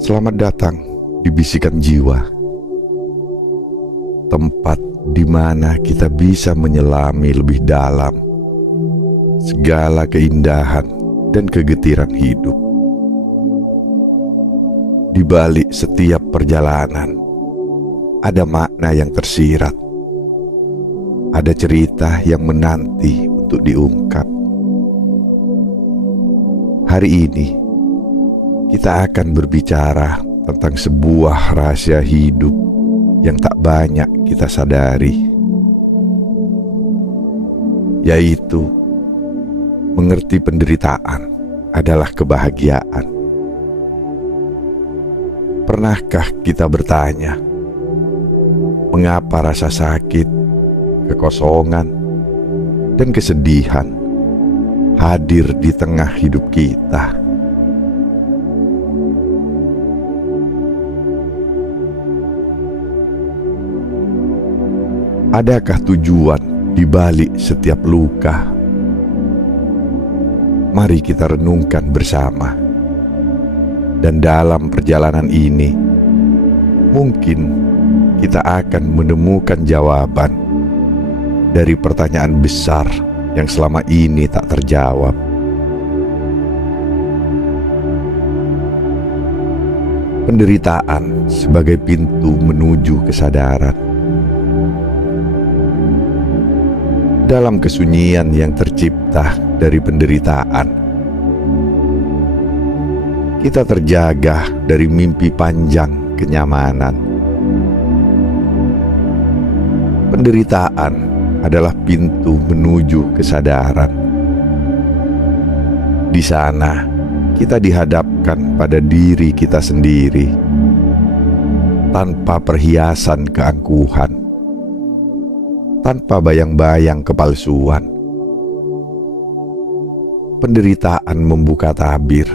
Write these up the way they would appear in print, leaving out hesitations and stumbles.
Selamat datang di Bisikan Jiwa, tempat di mana kita bisa menyelami lebih dalam segala keindahan dan kegetiran hidup. Di balik setiap perjalanan, ada makna yang tersirat, ada cerita yang menanti untuk diungkap. Hari ini, kita akan berbicara tentang sebuah rahasia hidup yang tak banyak kita sadari, yaitu mengerti penderitaan adalah kebahagiaan. Pernahkah kita bertanya, mengapa rasa sakit, kekosongan, dan kesedihan hadir di tengah hidup kita? Adakah tujuan di balik setiap luka? Mari kita renungkan bersama. Dan dalam perjalanan ini, mungkin kita akan menemukan jawaban dari pertanyaan besar yang selama ini tak terjawab. Penderitaan sebagai pintu menuju kesadaran. Dalam kesunyian yang tercipta dari penderitaan, kita terjaga dari mimpi panjang kenyamanan. Penderitaan adalah pintu menuju kesadaran. Di sana, kita dihadapkan pada diri kita sendiri, tanpa perhiasan keangkuhan, tanpa bayang-bayang kepalsuan. Penderitaan membuka tabir,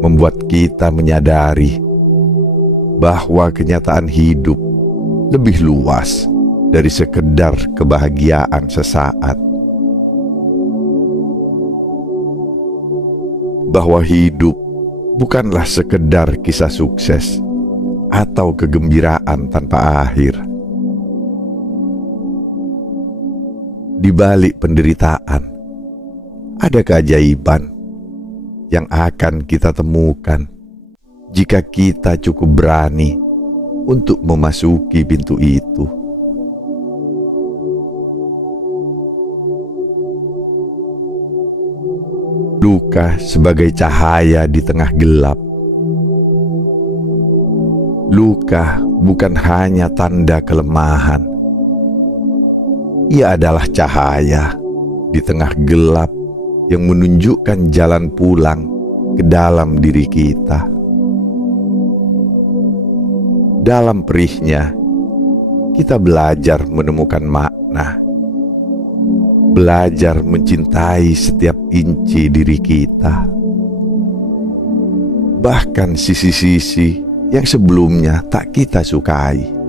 membuat kita menyadari bahwa kenyataan hidup lebih luas dari sekedar kebahagiaan sesaat. Bahwa hidup bukanlah sekedar kisah sukses atau kegembiraan tanpa akhir. Di balik penderitaan, ada keajaiban yang akan kita temukan jika kita cukup berani untuk memasuki pintu itu. Luka sebagai cahaya di tengah gelap. Luka bukan hanya tanda kelemahan. Ia adalah cahaya di tengah gelap yang menunjukkan jalan pulang ke dalam diri kita. Dalam perihnya, kita belajar menemukan makna, belajar mencintai setiap inci diri kita, bahkan sisi-sisi yang sebelumnya tak kita sukai.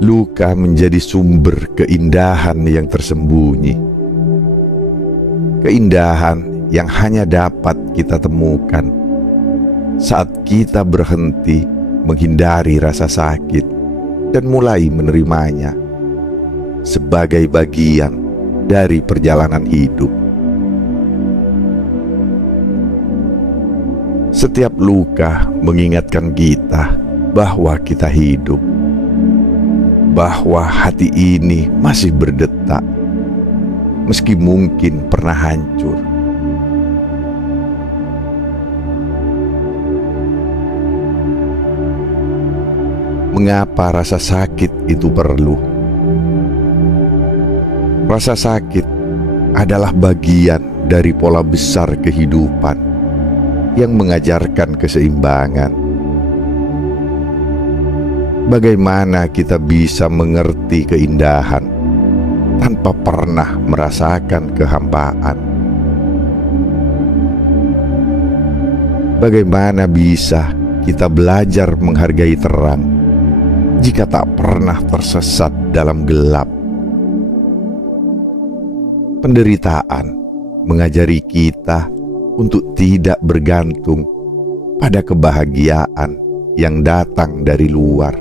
Luka menjadi sumber keindahan yang tersembunyi. Keindahan yang hanya dapat kita temukan saat kita berhenti menghindari rasa sakit dan mulai menerimanya sebagai bagian dari perjalanan hidup. Setiap luka mengingatkan kita bahwa kita hidup, bahwa hati ini masih berdetak, meski mungkin pernah hancur. Mengapa rasa sakit itu perlu? Rasa sakit adalah bagian dari pola besar kehidupan yang mengajarkan keseimbangan. Bagaimana kita bisa mengerti keindahan tanpa pernah merasakan kehampaan? Bagaimana bisa kita belajar menghargai terang jika tak pernah tersesat dalam gelap? Penderitaan mengajari kita untuk tidak bergantung pada kebahagiaan yang datang dari luar,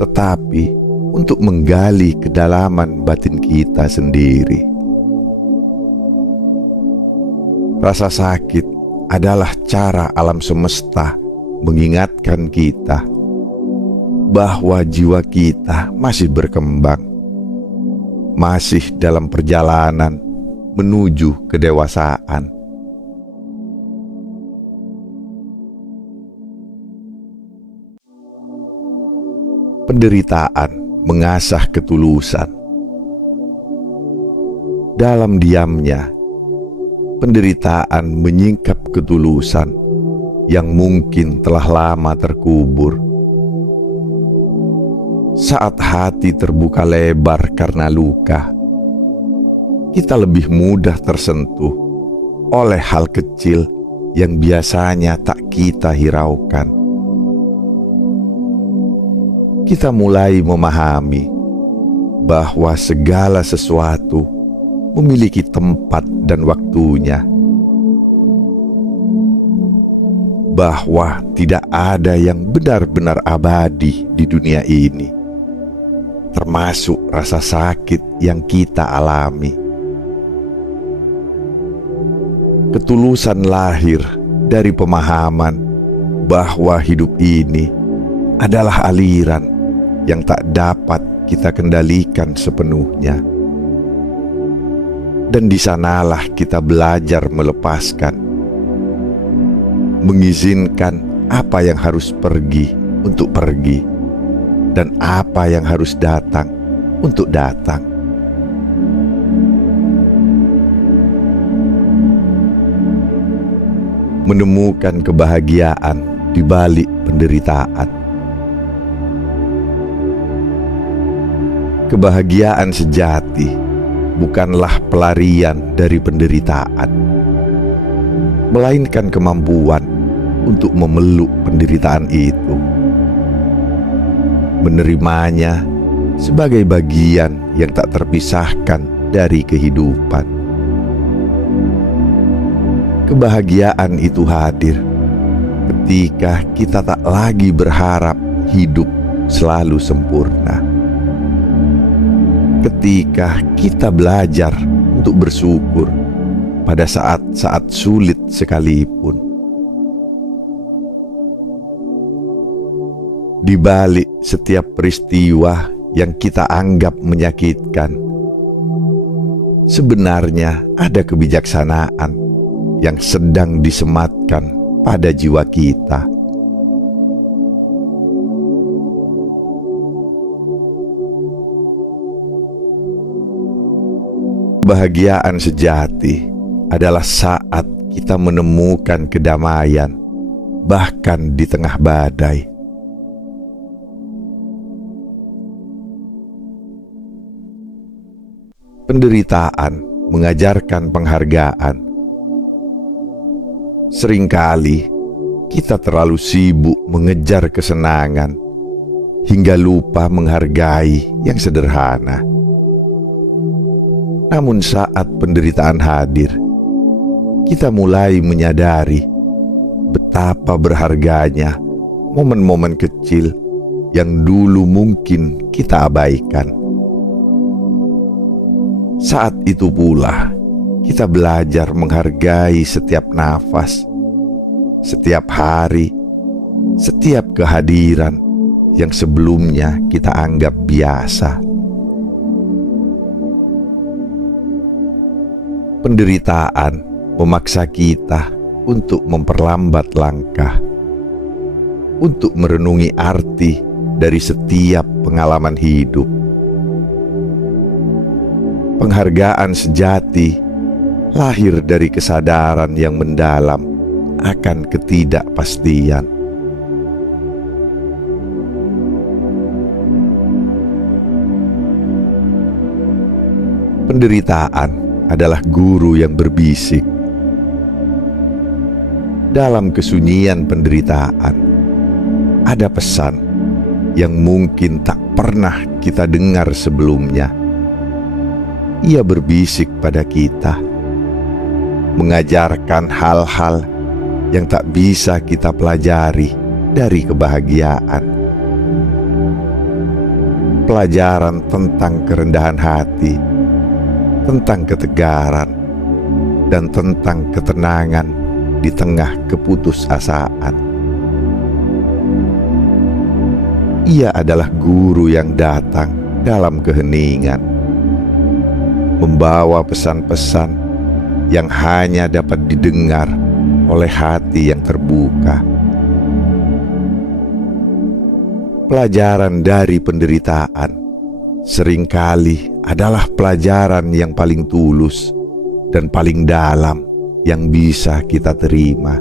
tetapi untuk menggali kedalaman batin kita sendiri. Rasa sakit adalah cara alam semesta mengingatkan kita bahwa jiwa kita masih berkembang, masih dalam perjalanan menuju kedewasaan. Penderitaan mengasah ketulusan. Dalam diamnya, penderitaan menyingkap ketulusan yang mungkin telah lama terkubur. Saat hati terbuka lebar karena luka, kita lebih mudah tersentuh oleh hal kecil yang biasanya tak kita hiraukan. Kita mulai memahami bahwa segala sesuatu memiliki tempat dan waktunya, bahwa tidak ada yang benar-benar abadi di dunia ini, termasuk rasa sakit yang kita alami. Ketulusan lahir dari pemahaman bahwa hidup ini adalah aliran yang tak dapat kita kendalikan sepenuhnya. Dan di sanalah kita belajar melepaskan, mengizinkan apa yang harus pergi untuk pergi, dan apa yang harus datang untuk datang. Menemukan kebahagiaan di balik penderitaan. Kebahagiaan sejati bukanlah pelarian dari penderitaan, melainkan kemampuan untuk memeluk penderitaan itu, menerimanya sebagai bagian yang tak terpisahkan dari kehidupan. Kebahagiaan itu hadir ketika kita tak lagi berharap hidup selalu sempurna, ketika kita belajar untuk bersyukur pada saat-saat sulit sekalipun. Di balik setiap peristiwa yang kita anggap menyakitkan, sebenarnya ada kebijaksanaan yang sedang disematkan pada jiwa kita. Kebahagiaan sejati adalah saat kita menemukan kedamaian, bahkan di tengah badai. Penderitaan mengajarkan penghargaan. Seringkali kita terlalu sibuk mengejar kesenangan hingga lupa menghargai yang sederhana. Namun saat penderitaan hadir, kita mulai menyadari betapa berharganya momen-momen kecil yang dulu mungkin kita abaikan. Saat itu pula kita belajar menghargai setiap nafas, setiap hari, setiap kehadiran yang sebelumnya kita anggap biasa. Penderitaan memaksa kita untuk memperlambat langkah, untuk merenungi arti dari setiap pengalaman hidup. Penghargaan sejati lahir dari kesadaran yang mendalam akan ketidakpastian. Penderitaan adalah guru yang berbisik. Dalam kesunyian penderitaan, ada pesan yang mungkin tak pernah kita dengar sebelumnya. Ia berbisik pada kita, mengajarkan hal-hal yang tak bisa kita pelajari dari kebahagiaan. Pelajaran tentang kerendahan hati, tentang ketegaran, dan tentang ketenangan di tengah keputusasaan. Ia adalah guru yang datang dalam keheningan, membawa pesan-pesan yang hanya dapat didengar oleh hati yang terbuka. Pelajaran dari penderitaan seringkali adalah pelajaran yang paling tulus dan paling dalam yang bisa kita terima.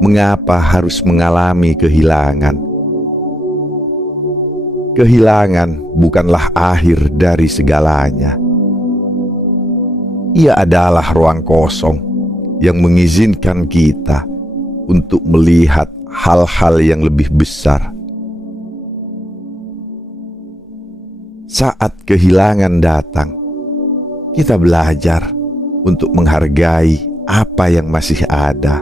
Mengapa harus mengalami kehilangan? Kehilangan bukanlah akhir dari segalanya. Ia adalah ruang kosong yang mengizinkan kita untuk melihat hal-hal yang lebih besar. Saat kehilangan datang, kita belajar untuk menghargai apa yang masih ada,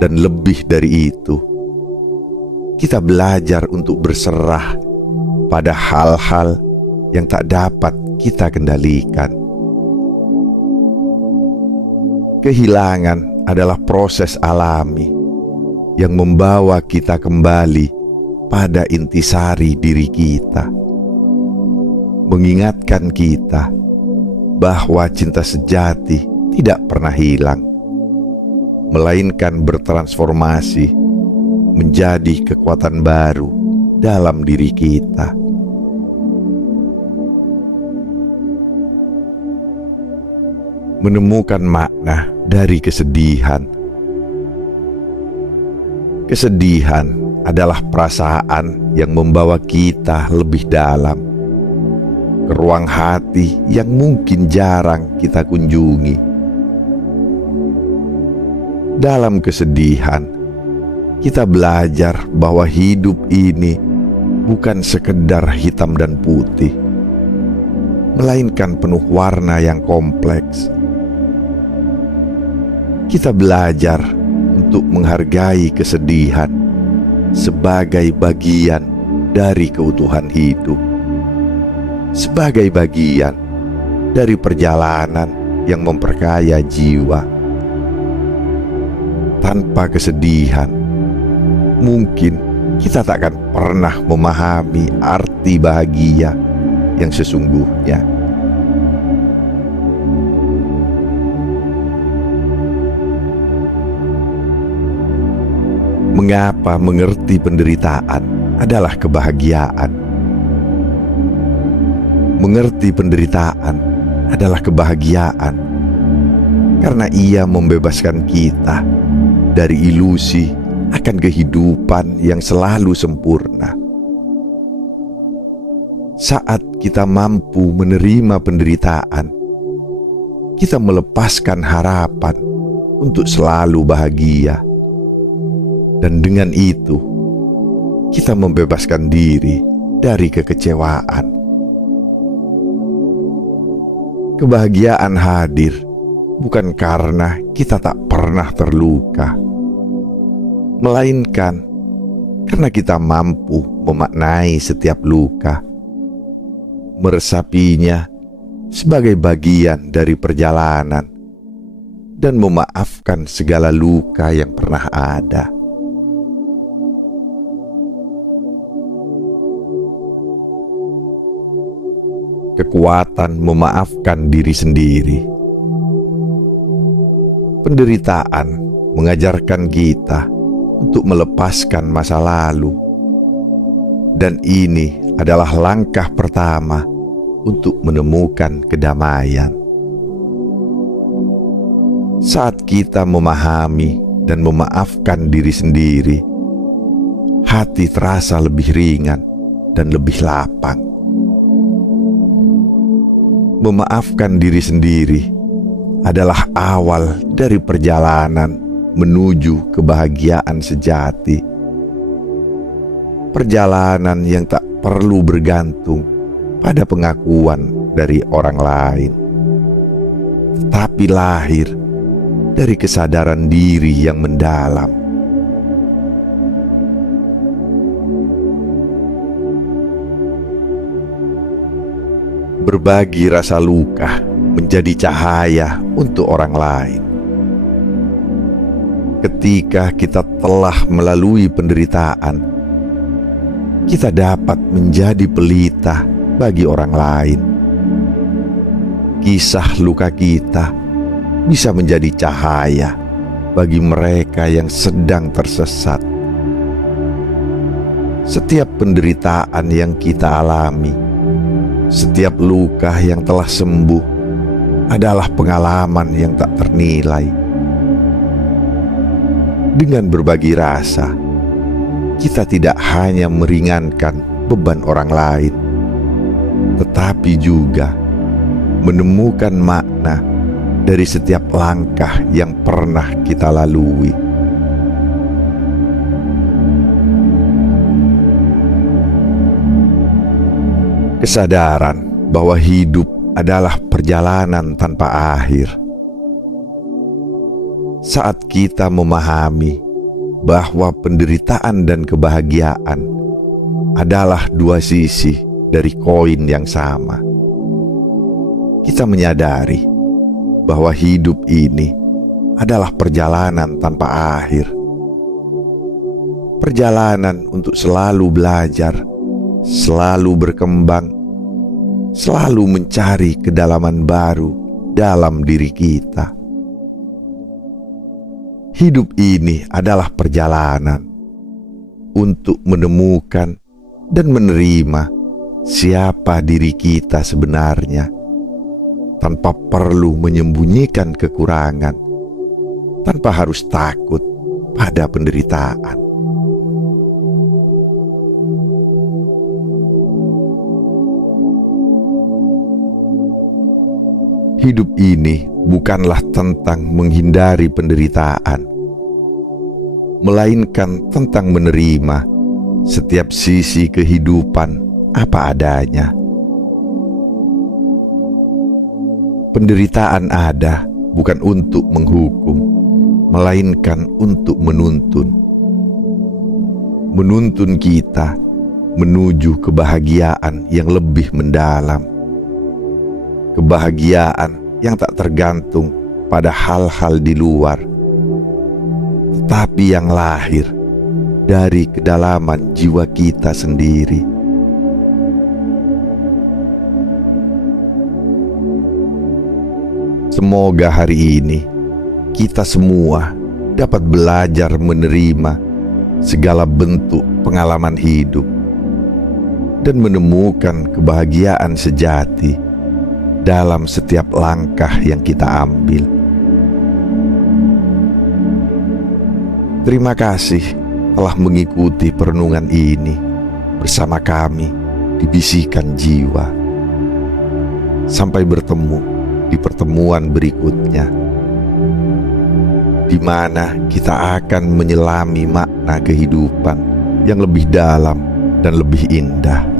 dan lebih dari itu, kita belajar untuk berserah pada hal-hal yang tak dapat kita kendalikan. Kehilangan adalah proses alami yang membawa kita kembali pada intisari diri kita, mengingatkan kita bahwa cinta sejati tidak pernah hilang, melainkan bertransformasi menjadi kekuatan baru dalam diri kita. Menemukan makna dari kesedihan. Kesedihan adalah perasaan yang membawa kita lebih dalam, ke ruang hati yang mungkin jarang kita kunjungi. Dalam kesedihan, kita belajar bahwa hidup ini bukan sekedar hitam dan putih, melainkan penuh warna yang kompleks. Kita belajar untuk menghargai kesedihan sebagai bagian dari keutuhan hidup, sebagai bagian dari perjalanan yang memperkaya jiwa. Tanpa kesedihan, mungkin kita tak akan pernah memahami arti bahagia yang sesungguhnya. Mengapa mengerti penderitaan adalah kebahagiaan? Mengerti penderitaan adalah kebahagiaan karena ia membebaskan kita dari ilusi akan kehidupan yang selalu sempurna. Saat kita mampu menerima penderitaan, kita melepaskan harapan untuk selalu bahagia. Dan dengan itu, kita membebaskan diri dari kekecewaan. Kebahagiaan hadir bukan karena kita tak pernah terluka, melainkan karena kita mampu memaknai setiap luka, meresapinya sebagai bagian dari perjalanan, dan memaafkan segala luka yang pernah ada. Kekuatan memaafkan diri sendiri. Penderitaan mengajarkan kita untuk melepaskan masa lalu, dan ini adalah langkah pertama untuk menemukan kedamaian. Saat kita memahami dan memaafkan diri sendiri, hati terasa lebih ringan dan lebih lapang. Memaafkan diri sendiri adalah awal dari perjalanan menuju kebahagiaan sejati. perjalanan yang tak perlu bergantung pada pengakuan dari orang lain, tetapi lahir dari kesadaran diri yang mendalam. Berbagi rasa luka menjadi cahaya untuk orang lain. Ketika kita telah melalui penderitaan, kita dapat menjadi pelita bagi orang lain. Kisah luka kita bisa menjadi cahaya bagi mereka yang sedang tersesat. Setiap penderitaan yang kita alami, setiap luka yang telah sembuh adalah pengalaman yang tak ternilai. Dengan berbagi rasa, kita tidak hanya meringankan beban orang lain, tetapi juga menemukan makna dari setiap langkah yang pernah kita lalui. Kesadaran bahwa hidup adalah perjalanan tanpa akhir. Saat kita memahami bahwa penderitaan dan kebahagiaan adalah dua sisi dari koin yang sama, kita menyadari bahwa hidup ini adalah perjalanan tanpa akhir. Perjalanan untuk selalu belajar, selalu berkembang, selalu mencari kedalaman baru dalam diri kita. Hidup ini adalah perjalanan untuk menemukan dan menerima siapa diri kita sebenarnya, tanpa perlu menyembunyikan kekurangan, tanpa harus takut pada penderitaan. Hidup ini bukanlah tentang menghindari penderitaan, melainkan tentang menerima setiap sisi kehidupan apa adanya. Penderitaan ada bukan untuk menghukum, melainkan untuk menuntun. Menuntun kita menuju kebahagiaan yang lebih mendalam. Kebahagiaan yang tak tergantung pada hal-hal di luar, tetapi yang lahir dari kedalaman jiwa kita sendiri. Semoga hari ini kita semua dapat belajar menerima segala bentuk pengalaman hidup dan menemukan kebahagiaan sejati dalam setiap langkah yang kita ambil. Terima kasih telah mengikuti perenungan ini bersama kami di Bisikan Jiwa. Sampai bertemu di pertemuan berikutnya, di mana kita akan menyelami makna kehidupan yang lebih dalam dan lebih indah.